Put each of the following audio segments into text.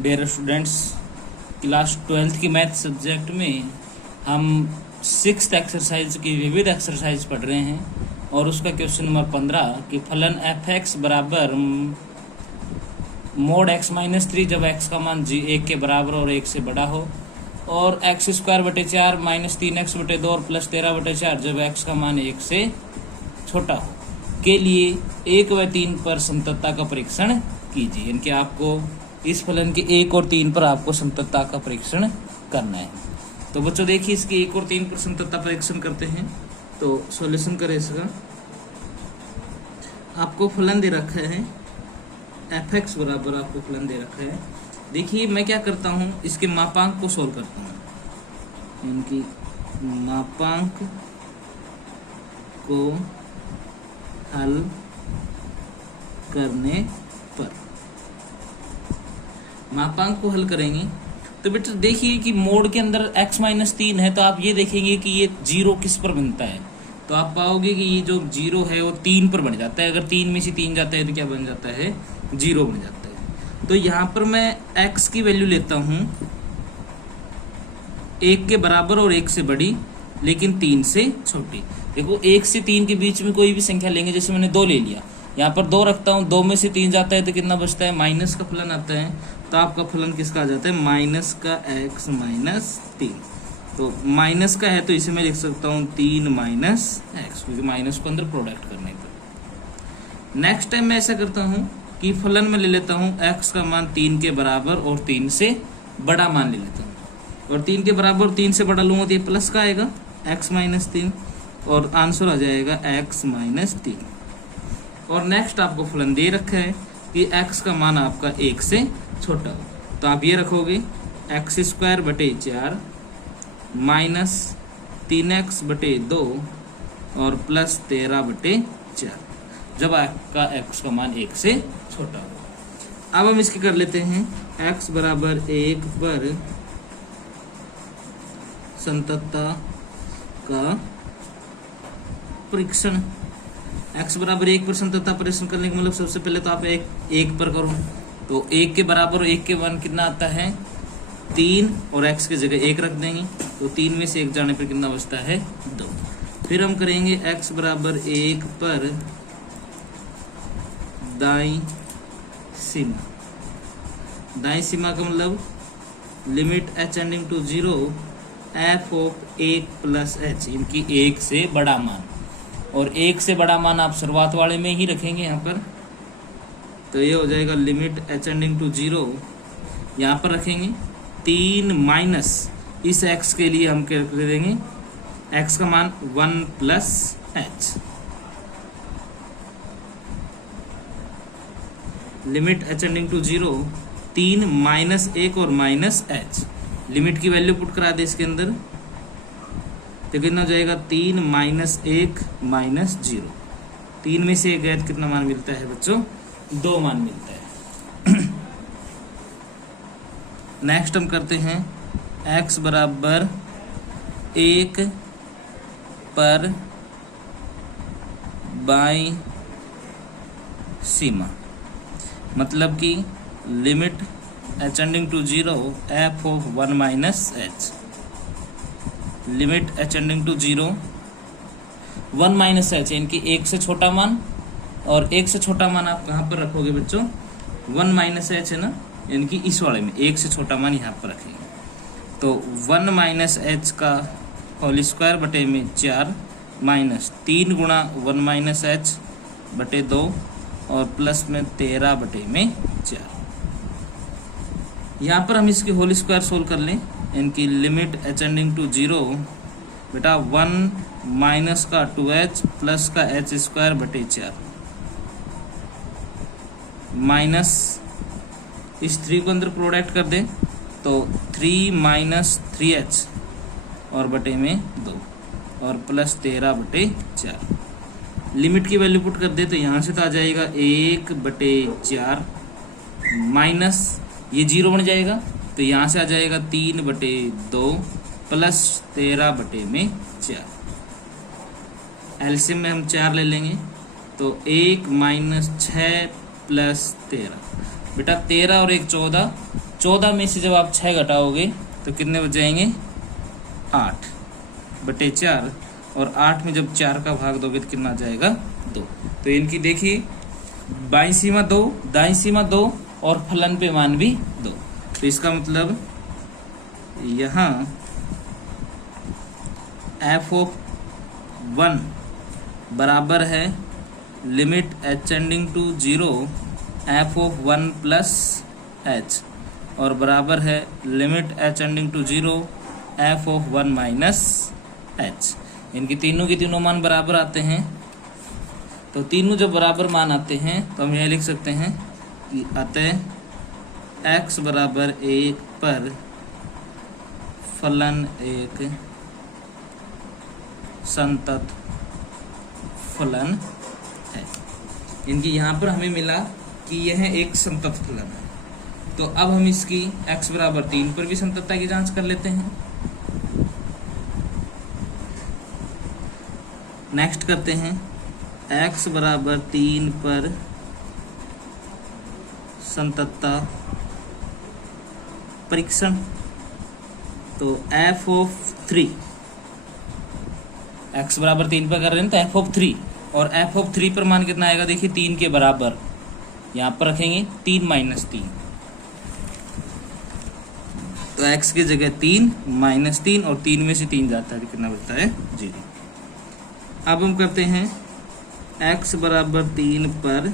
Dear students, class 12th की math subject में हम 6th एक्सरसाइज की विविध एक्सरसाइज पढ़ रहे हैं और उसका क्वेश्चन नंबर 15 कि फलन एफ एक्स बराबर मोड एक्स माइनस 3 जब एक्स का मान 1 के बराबर और 1 से बड़ा हो, और एक्स स्क्वायर बटे 4 माइनस 3x बटे 2 और प्लस 13 बटे 4 जब एक्स का मान 1 से छोटा हो के लिए 1 व 3 पर समतलता का परीक्षण कीजिए। यानी कि आपको इस फलन के 1 और 3 पर आपको समतलता का परीक्षण करना है। तो बच्चों देखिए, इसके 1 और 3 पर समतलता परीक्षण करते हैं। तो सॉल्यूशन करें इसका। आपको फलन दे रखा है एफ एक्स बराबर, आपको फलन दे रखा है। देखिए मैं क्या करता हूँ, इसके मापांक को सोल्व करता हूँ। इनकी मापांक को हल करने पर मापांक को हल करेंगे तो बेटा देखिए कि मोड के अंदर x माइनस 3 है, तो आप ये देखेंगे कि ये 0 किस पर बनता है। तो आप पाओगे कि ये जो 0 है वो 3 पर बन जाता है। अगर 3 में से 3 जाता है तो क्या बन जाता है, 0 बन जाता है। तो यहाँ पर मैं x की वैल्यू लेता हूँ 1 के बराबर और 1 से बड़ी लेकिन 3 से छोटी। देखो 1 से 3 के बीच में कोई भी संख्या लेंगे, जैसे मैंने 2 ले लिया, यहाँ पर 2 रखता हूँ, 2 में से 3 जाता है तो कितना बचता है, माइनस का फलन आता है। तो आपका फलन किसका आ जाता है, माइनस का x माइनस 3। तो माइनस का है तो इसे मैं लिख सकता हूँ 3 माइनस एक्स, क्योंकि माइनस को अंदर प्रोडक्ट करने पर। नेक्स्ट टाइम मैं ऐसा करता हूँ कि फलन में ले लेता हूँ x का मान 3 के बराबर और 3 से बड़ा मान ले लेता हूँ, और 3 के बराबर और 3 से बड़ा लूँगा तो ये प्लस का आएगा x माइनस 3, और आंसर आ जाएगा x माइनस 3। और नेक्स्ट आपको फलन दे रखा है कि x का मान आपका 1 से छोटा हो, तो आप ये रखोगे एक्स स्क्वायर बटे 4 माइनस 3x बटे 2 और प्लस 13 बटे 4 जब आपका x का मान 1 से छोटा हो। अब हम इसकी कर लेते हैं x बराबर 1 पर समतलता का परीक्षण। x बराबर 1 पर समतलता परीक्षण करने का मतलब सबसे पहले तो आप एक पर करो। तो 1 के बराबर और 1 के वन कितना आता है, 3, और x की जगह 1 रख देंगे तो 3 में से 1 जाने पर कितना बचता है, 2। फिर हम करेंगे x बराबर 1 पर दाईं सीमा। दाईं सीमा का मतलब limit h tending to 0 f of 1 plus h, इनकी 1 से बड़ा मान, और 1 से बड़ा मान आप शुरुआत वाले में ही रखेंगे यहाँ पर। तो ये हो जाएगा लिमिट h टेंडिंग टू 0, यहाँ पर रखेंगे 3 माइनस इस x के लिए हम क्या कर देंगे, x का मान 1 plus h। Limit h tending to 0 3 minus 1 और माइनस h। लिमिट की वैल्यू पुट करा दे इसके अंदर तो कितना हो जाएगा, 3 माइनस 1 माइनस 0। 3 में से 1 गया तो कितना मान मिलता है बच्चों, 2 मान मिलता है। नेक्स्ट हम करते हैं x बराबर 1 पर बाईं सीमा, मतलब कि limit h tending to 0 f of 1 minus h। Limit h tending to 0 1 minus h, इनकी 1 से छोटा मान, और 1 से छोटा मान आप कहाँ पर रखोगे बच्चों, 1 माइनस h है ना, इनकी इस वाले में 1 से छोटा मान यहाँ पर रखेंगे। तो 1 माइनस h का होल स्क्वायर बटे में 4 माइनस 3 गुणा 1 माइनस h बटे 2 और प्लस में 13 बटे में 4। यहाँ पर हम इसकी होल स्क्वायर सोल्व कर लें। इनकी लिमिट h टेंडिंग टू 0 बेटा 1 माइनस का 2h प्लस का h स्क्वायर बटे 4 माइनस इस 3 को अंदर प्रोडक्ट कर दें तो 3 माइनस 3h और बटे में 2 और प्लस 13 बटे 4। लिमिट की वैल्यू पुट कर दे तो यहाँ से तो आ जाएगा 1 बटे 4 माइनस ये 0 बन जाएगा, तो यहाँ से आ जाएगा 3 बटे 2 प्लस 13 बटे में 4। एलसीएम में हम 4 ले लेंगे तो 1 माइनस 6 प्लस 13, बेटा 13 और 1 14, 14 में से जब आप 6 घटाओगे तो कितने बच जाएंगे? 8/4, और 8 में जब 4 का भाग दोगे तो कितना आ जाएगा? 2। तो इनकी देखिए, बाईं सीमा 2, दाईं सीमा 2, और फलन पे मान भी 2। तो इसका मतलब यहाँ f(1) बराबर है limit h tending to 0 f(1 + h), और बराबर है limit h tending to 0 f(1 - h)। इनकी तीनों के तीनों मान बराबर आते हैं। तो तीनों जब बराबर मान आते हैं तो हम यह लिख सकते हैं कि अतः x बराबर 1 पर फलन एक संतत फलन है। इनकी यहाँ पर हमें मिला कि यह एक संतत फलन है। तो अब हम इसकी x बराबर 3 पर भी संततता की जांच कर लेते हैं। नेक्स्ट करते हैं x बराबर 3 पर संततता परीक्षण। तो f(3), x बराबर 3 पर कर रहे हैं तो f(3), और f(3) पर मान कितना आएगा? देखिए 3 के बराबर, यहाँ पर रखेंगे 3 - 3, तो x की जगह 3 - 3, और 3 में से 3 जाता है तो कितना बचता है? 0। अब हम करते हैं x बराबर 3 पर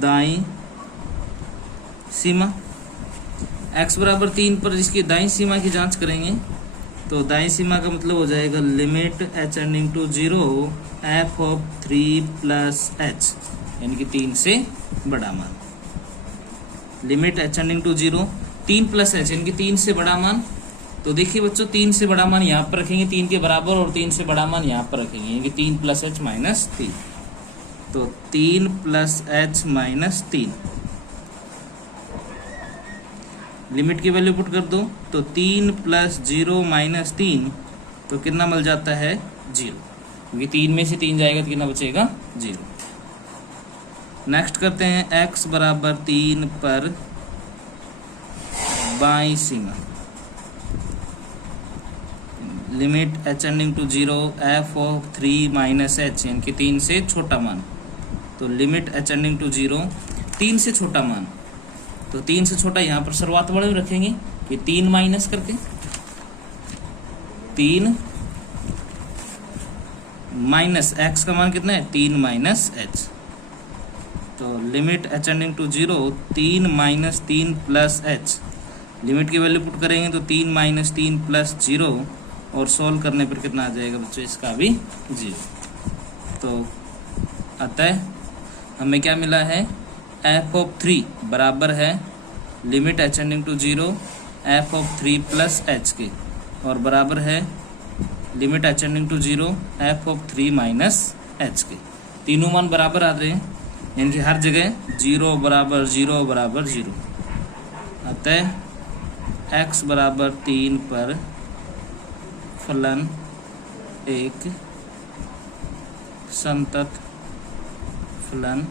दाईं सीमा। x बराबर 3 पर इसकी दाईं सीमा की जांच करेंगे तो दाईं सीमा का मतलब हो जाएगा limit h tending to 0 f(3 + h), यानी कि 3 से बड़ा मान। Limit h tending to 0 3 + h, यानी कि 3 से बड़ा मान। तो देखिए बच्चों, 3 से बड़ा मान यहाँ पर रखेंगे 3 के बराबर, और 3 से बड़ा मान यहाँ पर रखेंगे, यानी कि 3 + h - 3। तो 3 + h - 3, लिमिट की वैल्यू पुट कर दो तो 3 + 0 - 3, तो कितना मिल जाता है? 0, क्योंकि 3 में से 3 जाएगा तो कितना बचेगा? 0। नेक्स्ट करते हैं x बराबर 3 पर बाईं सीमा। Limit h tending to 0 f(3 - h), यानी कि 3 से छोटा मान। तो लिमिट h टेंडिंग टू 0 3 से छोटा मान, तो 3 से छोटा यहाँ पर शुरुआत वाले में रखेंगे कि 3 माइनस करके 3 माइनस x का मान कितना है? 3 - h। तो limit h tending to 0 3 - 3 + h, limit की वैल्यू पुट करेंगे तो 3 - 3 + 0, और सोल्व करने पर कितना आ जाएगा बच्चों? इसका भी 0। तो अतः हमें क्या मिला है? f(3) बराबर है limit h tending to 0 f(3 + h) के, और बराबर है limit h tending to 0 f(3 - h) के। तीनों मान बराबर आ रहे हैं, यानी कि हर जगह 0 बराबर 0 बराबर 0। अतः x बराबर 3 पर फलन एक संतत फलन